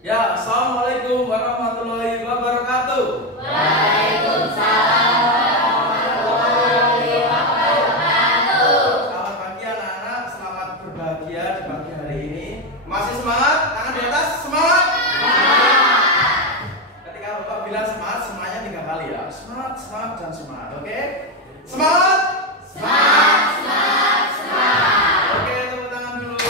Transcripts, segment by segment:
Ya, assalamualaikum warahmatullahi wabarakatuh. Waalaikumsalam warahmatullahi wabarakatuh. Selamat pagi anak-anak, selamat berbahagia di pagi hari ini. Masih semangat? Tangan di atas, semangat. Ketika Bapak bilang semangat, semuanya 3 kali ya. Semangat, semangat, dan semangat. Oke? Semangat. Semangat, semangat, semangat. Oke, tepuk tangan dulu.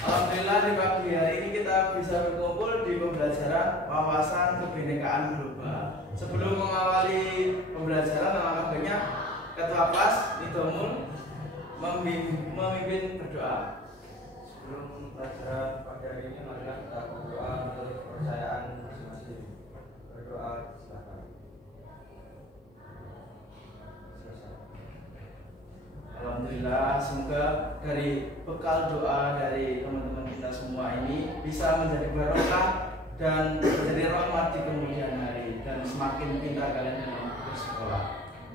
Alhamdulillah di pagi hari ini kita bisa berkumpul di pembelajaran wawasan kebinekaan global. Sebelum mengawali pembelajaran, alangkah baiknya Ketua Kelas Nidomul memimpin berdoa. Sebelum pelajaran pagi hari ini, mari kita berdoa untuk kepercayaan masing-masing. Berdoa, silakan. Selesai. Alhamdulillah, semoga dari bekal doa dari teman-teman kita semua ini bisa menjadi barokah dan menjadi rahmat di kemudian hari dan semakin pintar kalian dalam bersekolah.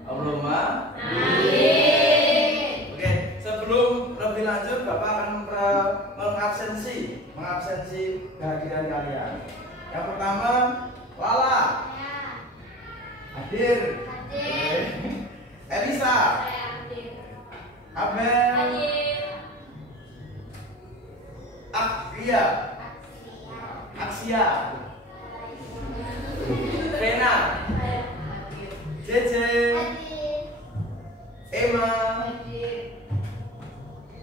Allahumma Amin. Oke, sebelum lebih lanjut Bapak akan mengabsensi kehadiran kalian. Yang pertama, Lala. Hadir. Hadir. Elisa. Hadir. Abel. Hadir. Akria. Aksia. Rena. Jeje. Emma.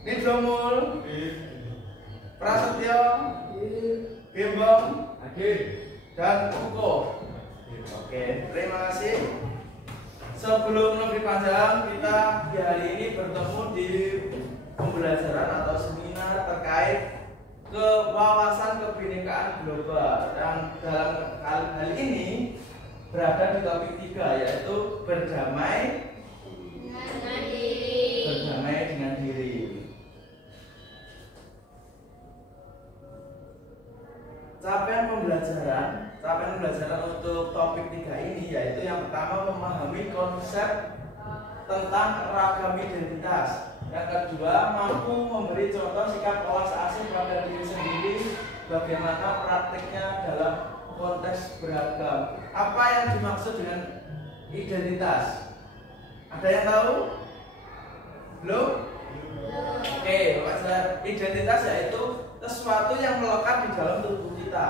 Nidomul. Prasetyo. Bimbong. Dan Uko. Oke, terima kasih. Sebelum lebih panjang, kita di hari ini bertemu di pembelajaran atau seminar terkait kewawasan kebinekaan global. Dan dalam hal ini berada di topik 3, yaitu berdamai dengan diri. Capaian pembelajaran untuk topik 3 ini yaitu yang pertama memahami konsep tentang ragam identitas. Yang kedua, mampu memberi contoh sikap olah asing pada diri sendiri, bagaimana praktiknya dalam konteks beragam. Apa yang dimaksud dengan identitas? Ada yang tahu? Belum? Oke, Bapak, identitas yaitu sesuatu yang melekat di dalam tubuh kita,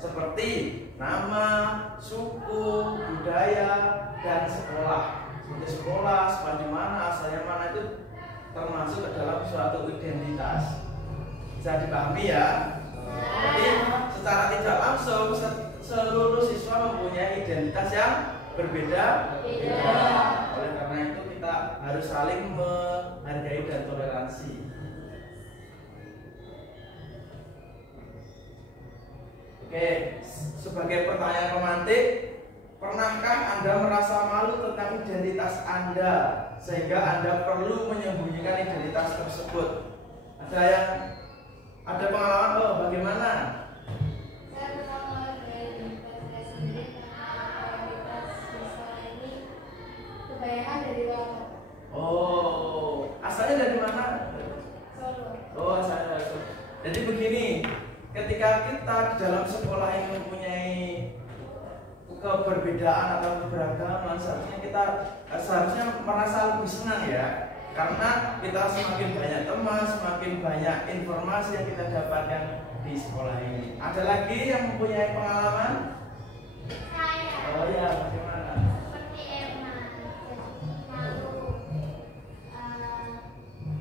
seperti nama, suku, budaya, dan sekolah. Seperti sekolah, di mana, asalnya mana, itu termasuk ke dalam suatu identitas. Bisa dipahami ya? Jadi secara tidak langsung seluruh siswa mempunyai identitas yang berbeda. Oleh karena itu kita harus saling menghargai dan toleransi. Oke, sebagai pertanyaan romantik, pernahkah Anda merasa malu tentang identitas Anda sehingga Anda perlu menyembunyikan identitas tersebut? Ada pengalaman? Oh, bagaimana? Saya pernah dari identitas saya sendiri karena identitas siswa ini kebanyakan dari luar kota. Oh, asalnya dari mana? Solo. Oh, asalnya dari Solo. Jadi begini, ketika kita di dalam sekolah yang mempunyai keberbedaan atau keberagaman, seharusnya merasa lebih senang ya, karena kita semakin banyak teman, semakin banyak informasi yang kita dapatkan di sekolah ini. Ada lagi yang mempunyai pengalaman? Saya Oh ya, bagaimana? seperti Emma, malu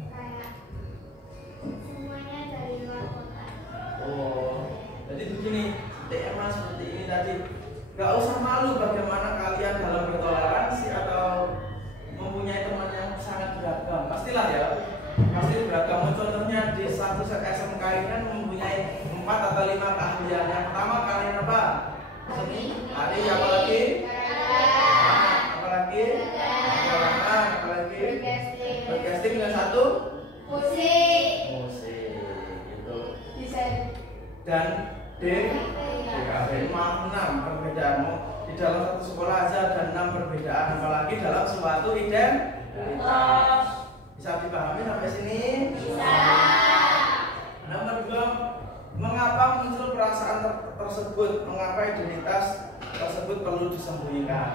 kayak semuanya dari luar kota. Oh, jadi begini, tema seperti ini tadi, gak usah malu bagaimana kalian dalam bertoleransi atau mempunyai teman yang sangat beragam. Pastilah ya, pasti beragam. Contohnya di satu SMK ini kan mempunyai 4 atau 5 keahlian. Yang pertama kalian apa? Seni, tadi apa lagi? Apa lagi? Apa lagi? Broadcasting dan satu? Musik. Musik, gitu. Desain. Dan DKV 6 perbedaan. Di dalam satu sekolah aja ada 6 perbedaan, apalagi dalam suatu identitas. Bisa dipahami sampai sini? Bisa. Nomor 2, perlu disembunyikan.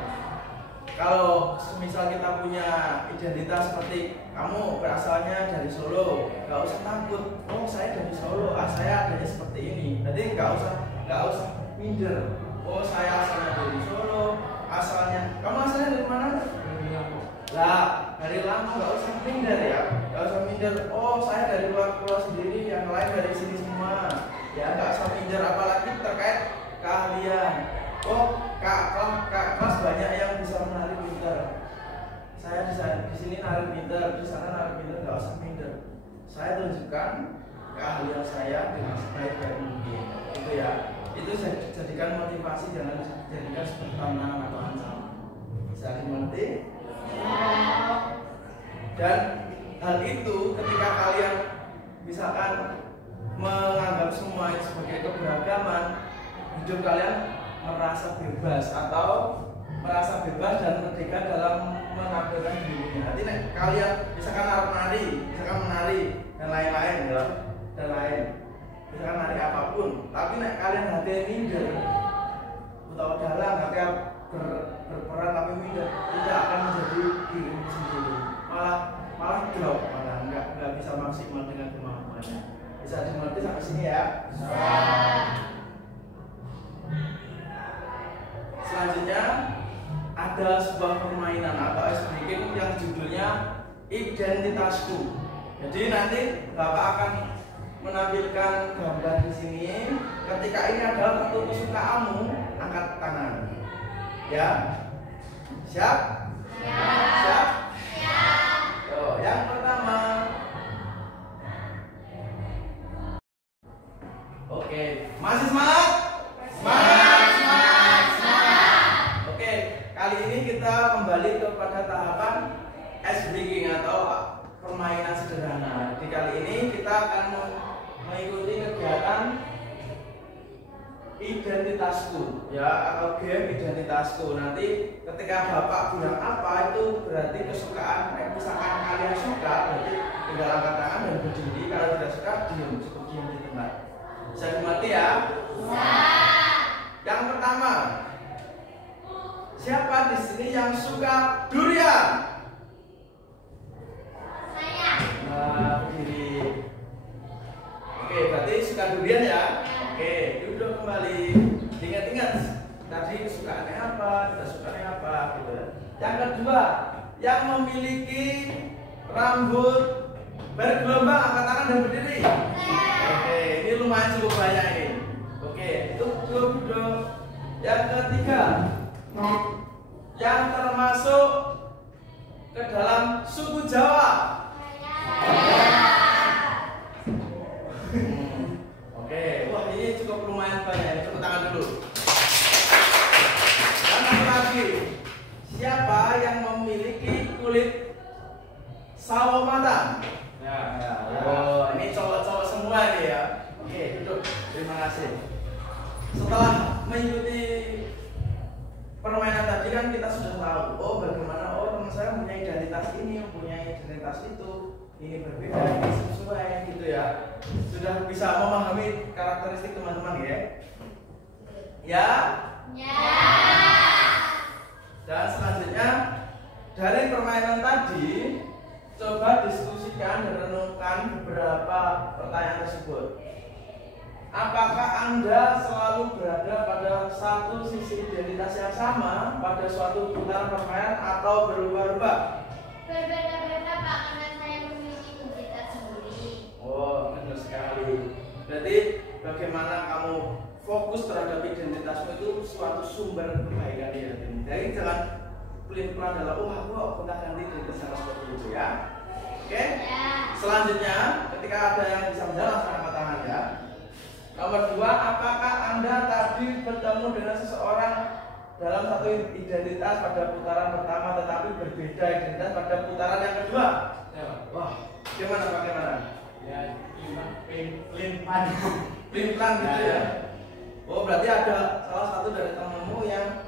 Kalau misal kita punya identitas seperti kamu berasalnya dari Solo, nggak usah takut. Oh saya dari Solo, saya adanya seperti ini. Jadi nggak usah minder. Oh saya asalnya dari Solo, asalnya kamu asalnya dari mana? Dari Lampung. Lah dari Lampung nggak usah minder ya, nggak usah minder. Oh saya dari luar pulau sendiri, yang lain dari sini semua. Ya nggak usah minder, apalagi terkait keahlian. Oh, kelas banyak yang bisa menari pinter. Saya di sini nari pinter, di sana nari pinter, nggak usah minder. Saya tunjukkan keahlian saya dengan sebaik dan mungkin. Itu ya. Itu jadikan motivasi, jangan jadikan seperti tantangan atau ancaman. Bisa dimengerti? Dan hal itu ketika kalian misalkan menganggap semua itu sebagai keberagaman, hidup kalian merasa bebas dan merdeka dalam menampilkan dirinya. Nanti kalian misalkan menari dan lain-lain ya, misalkan nari apapun, tapi kalian hati minder atau dalang hati berperan tapi minder, tidak akan menjadi dirimu sendiri, malah drop, malah nggak bisa maksimal dengan kemampuannya. Bisa dimengerti sampai sini ya? Selanjutnya ada sebuah permainan atau ice breaking yang judulnya identitasku. Jadi nanti Bapak akan menampilkan gambar di sini. Ketika ini adalah satu kesukaanmu, angkat tangan. Ya, siap? Siap? Yo, yang pertama. Oke, masih semangat? Kali ini kita kembali kepada tahapan ice breaking atau permainan sederhana. Di kali ini kita akan mengikuti kegiatan identitasku ya, atau game identitasku. Nanti ketika Bapak bilang apa itu berarti kesukaan. Misalkan kalian suka berarti tinggal angkat tangan dan berdiri. Kalau tidak suka cukup diam di tempat. Bisa dimengerti ya? Yang pertama, siapa di sini yang suka durian? Saya. Berdiri. Oke, berarti suka durian ya? Oke, duduk kembali. Ingat-ingat tadi kesukaannya apa, tidak sukanya apa, gitu. Yang kedua, yang memiliki rambut bergelombang, angkat tangan dan berdiri. Oke, ini lumayan cukup banyak ini. Oke, duduk. Yang ketiga, yang termasuk ke dalam suku Jawa. Oke, wah ini cukup lumayan banyak. Tepuk tangan dulu. Dan satu lagi, siapa yang memiliki kulit sawo matang? Oh, ini cowok-cowok semua ini ya. Oke, duduk. Terima kasih. Setelah mengikuti permainan tadi kan kita sudah tahu, oh bagaimana teman saya punya identitas ini, punya identitas itu, ini berbeda, ini sesuai gitu ya. Sudah bisa memahami karakteristik teman-teman ya? Ya? Ya. Dan selanjutnya dari permainan tadi, coba diskusikan dan renungkan beberapa pertanyaan tersebut. Apakah Anda selalu berada pada satu sisi identitas yang sama pada suatu putaran permainan atau berubah-ubah? Berbeda-beda Pak, karena saya memiliki identitas sendiri. Oh, benar sekali. Berarti bagaimana kamu fokus terhadap identitasmu itu suatu sumber kebaikan di hatimu. Jadi jangan pelin-pelan dalam aku ganti identitas seperti itu ya. Oke? Ya. Selanjutnya, ketika ada yang bisa menjawab, angkat tangan ya. Nomor 2, apakah Anda tadi bertemu dengan seseorang dalam satu identitas pada putaran pertama tetapi berbeda identitas pada putaran yang kedua? Ya. Wah, bagaimana? Ya, pelin-pelan gitu ya. Oh, berarti ada salah satu dari temanmu yang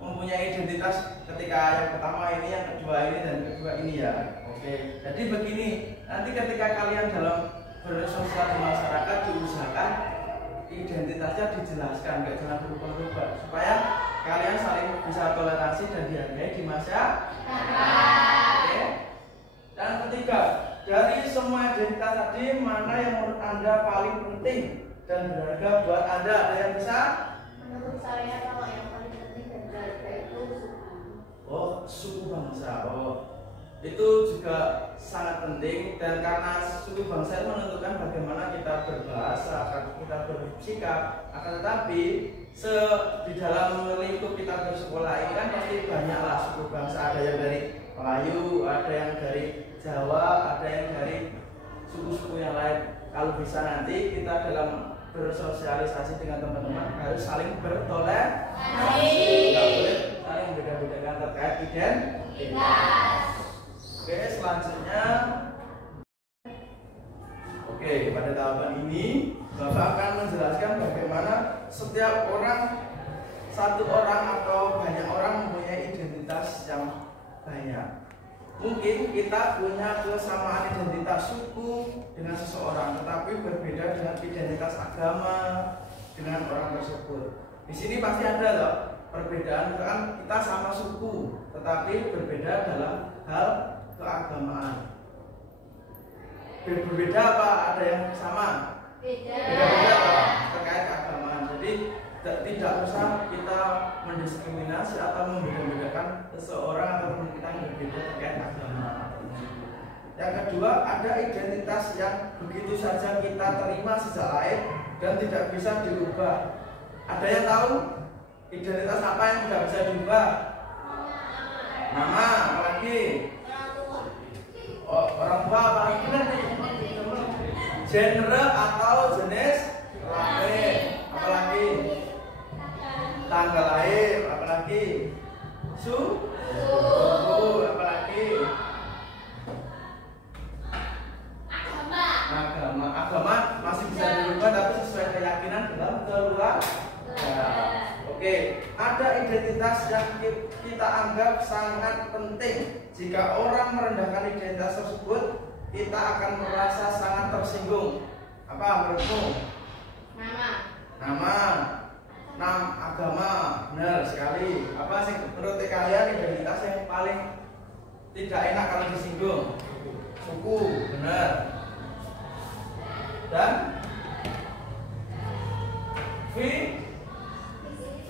mempunyai identitas ketika yang pertama ini, yang kedua ini, dan kedua ini ya. Oke, jadi begini, nanti ketika kalian dalam bersosial di masyarakat diusahakan identitasnya dijelaskan, nggak jangan berubah-ubah supaya kalian saling bisa toleransi dan dihargai di masyarakat. Oke. Dan ketiga, dari semua identitas tadi mana yang menurut Anda paling penting dan berharga buat Anda? Ada yang bisa? Menurut saya kalau yang paling penting dan berharga itu suku. Oh, suku bangsa. Oh, itu juga sangat penting, dan karena suku bangsa itu menentukan bagaimana kita berbahasa, kita bersikap. Akan tetapi di dalam lingkup kita bersekolah ini kan pasti banyaklah suku bangsa. Ada yang dari Melayu, ada yang dari Jawa, ada yang dari suku-suku yang lain. Kalau bisa nanti kita dalam bersosialisasi dengan teman-teman harus saling bertoleransi, tidak boleh saling beda-bedakan terkait identitas. Oke, selanjutnya, oke, pada tahapan ini Bapak akan menjelaskan bagaimana setiap orang, satu orang atau banyak orang mempunyai identitas yang banyak. Mungkin kita punya kesamaan identitas suku dengan seseorang, tetapi berbeda dengan identitas agama dengan orang tersebut. Di sini pasti ada loh perbedaan, kan kita sama suku, tetapi berbeda dalam hal keagamaan. Berbeda apa? Ada yang sama? Beda-beda apa? Terkait keagamaan. Jadi tidak usah kita mendiskriminasi atau membeda-bedakan seseorang atau teman kita yang berbeda terkait agama. Yang kedua, ada identitas yang begitu saja kita terima sejak lahir dan tidak bisa diubah. Ada yang tahu identitas apa yang tidak bisa diubah? Nama, apalagi? Orang tua, apalagi nanti? Genre atau jenis kelamin, apalagi? Tanggal lahir, apalagi? Suku, apalagi? Agama masih bisa dirubah tapi sesuai keyakinan dalam keluarga. Oke, ada identitas yang kita anggap sangat penting. Jika orang merendahkan identitas tersebut, kita akan merasa sangat tersinggung. Apa menurutmu? Nama, agama, benar sekali. Apa sih menurut kalian identitas yang paling tidak enak kalau disinggung? Suku, benar. Dan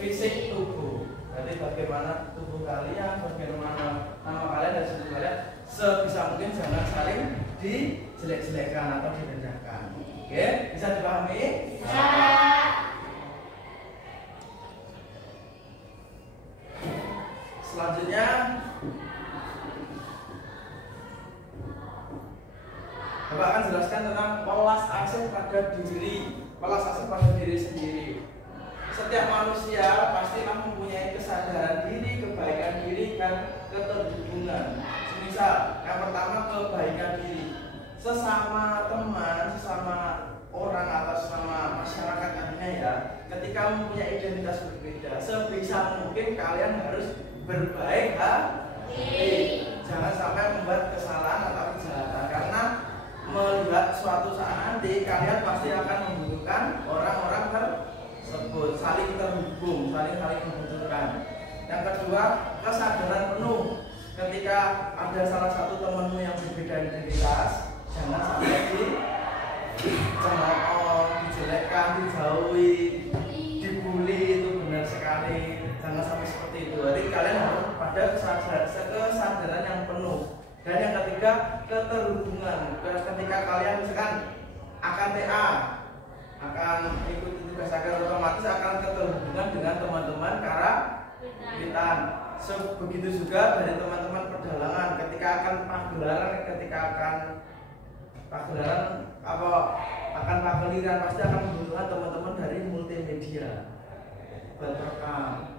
fisik tubuh. Jadi bagaimana tubuh kalian, bagaimana nama kalian dan suku kalian, sebisa mungkin jangan saling dijelek-jelekan atau direndahkan. Oke, bisa dipahami? Bisa. Selanjutnya, Bapak akan jelaskan tentang welas asih pada diri sendiri. Setiap manusia pastilah mempunyai kesadaran diri, kebaikan diri, dan keterhubungan. Misal, yang pertama kebaikan diri. Sesama teman, sesama orang atau sesama masyarakat nantinya ya, ketika mempunyai identitas berbeda, sebisa mungkin kalian harus berbaik hati. Jangan sampai membuat kesalahan atau kejahatan, karena melihat suatu saat nanti kalian pasti akan membutuhkan orang-orang tersebut, saling terhubung, saling membutuhkan. Yang kedua, kesadaran penuh. Ketika ada salah satu temanmu yang berbeda identitas, jangan sampai dijelekkan, dijauhi, dibully, itu benar sekali. Jangan sampai seperti itu. Jadi kalian harus pada kesadaran yang penuh. Dan yang ketiga, keterhubungan. Ketika kalian misalkan akan TA, akan ikut tugas agar otomatis akan keterhubungan dengan teman-teman karawitan. Begitu juga dari teman-teman perdalangan. Ketika akan pagelaran pasti akan membutuhkan teman-teman dari multimedia. Berrekam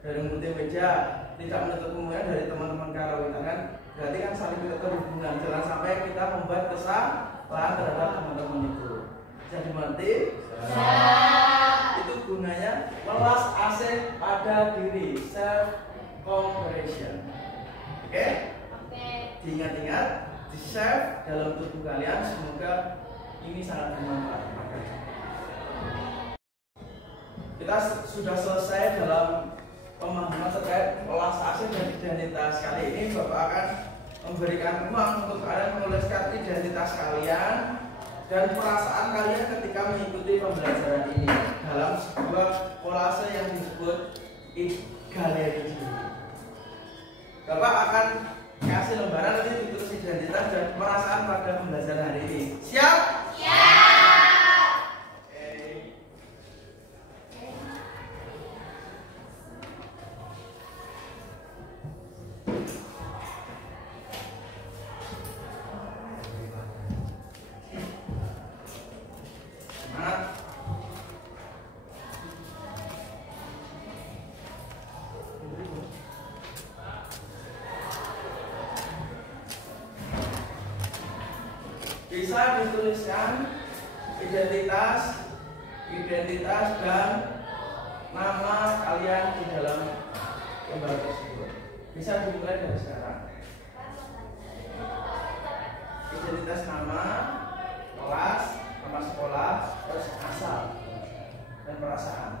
dari multimedia, tidak menutup kemungkinan dari teman-teman karawitan kan. Berarti kan saling keterhubungan. Jangan sampai kita membuat kesalahan terhadap teman-teman itu. Bisa dimengerti? Itu gunanya welas asih pada diri, self comparison. Oke? Diingat-ingat, di save dalam tubuh kalian. Semoga ini sangat bermanfaat. Kita sudah selesai dalam pemahaman terkait kelas asing dan identitas. Kali ini Bapak akan memberikan ruang untuk kalian menuliskan identitas kalian dan perasaan kalian ketika mengikuti pembelajaran ini dalam sebuah kolase yang disebut galeri. Bapak akan kasih lembaran nanti ditulis identitas dan perasaan pada pembelajaran hari ini. Siap? Siap. Bisa dituliskan identitas dan nama kalian di dalam lembar tersebut. Bisa dimulai dari sekarang. Identitas nama, kelas, nama sekolah, terus asal dan perasaan.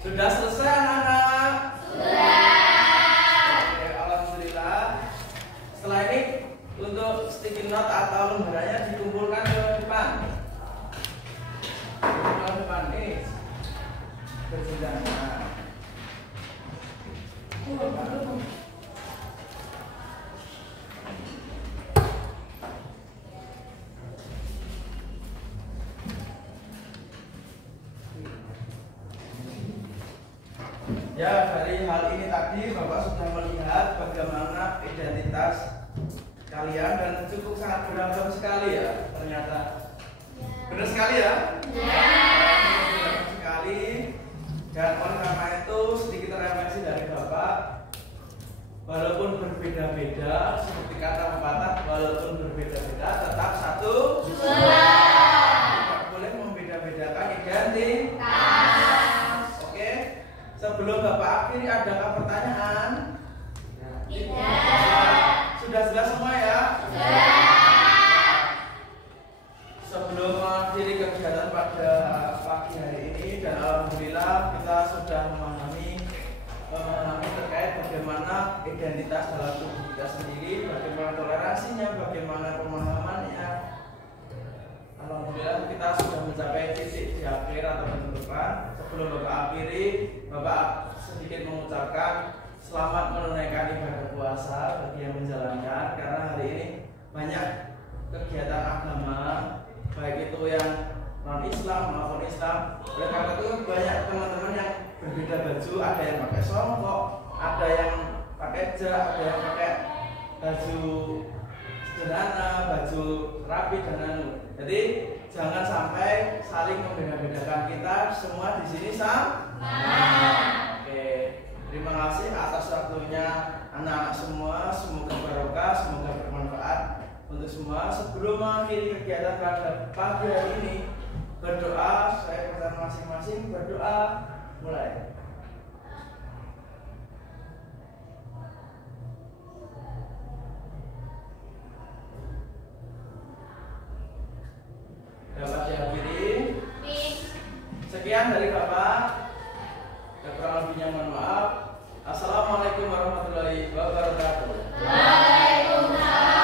Sudah selesai anak-anak? Sudah. Oke, alhamdulillah. Setelah ini untuk sticky note atau lembarannya dikumpulkan ke depan. Ke depan nih. Berjenjang. Ya, dari hal ini tadi Bapak sudah melihat bagaimana identitas kalian dan cukup sangat beragam sekali ya ternyata. Benar sekali ya? Beragam sekali. Dan oleh karena itu sedikit refleksi dari Bapak, walaupun berbeda-beda seperti kata pepatah, walaupun berbeda-beda tetap satu. Tidak boleh membeda-bedakan identitas. Sebelum Bapak akhiri, adakah pertanyaan? Tidak. Sudah jelas semua ya? Sudah. Sebelum mengakhiri kegiatan pada pagi hari ini, dan alhamdulillah kita sudah memahami terkait bagaimana identitas dalam tubuh kita sendiri, bagaimana toleransinya, bagaimana pemahamannya. Alhamdulillah kita sudah mencapai titik di akhir atau penutupan. Sebelum Bapak akhiri, Bapak sedikit mengucapkan selamat menunaikan ibadah puasa bagi yang menjalankan, karena hari ini banyak kegiatan agama, baik itu yang non Islam maupun Islam. Oleh karena itu banyak teman-teman yang berbeda baju, ada yang pakai songkok, ada yang pakai jas, ada yang pakai baju sederhana, baju rapi dan lain-lain. Jadi jangan sampai saling membeda-bedakan, kita semua di sini sama. Oke, terima kasih atas waktunya anak-anak semua. Semoga barokah, semoga bermanfaat untuk semua. Sebelum mengakhiri kegiatan pada pagi hari ini, berdoa. Saya pesan masing-masing berdoa. Mulai. Dapat diakhiri. Sekian dari Bapak. Kurang lebihnya mohon maaf. Assalamualaikum warahmatullahi wabarakatuh. Waalaikumsalam.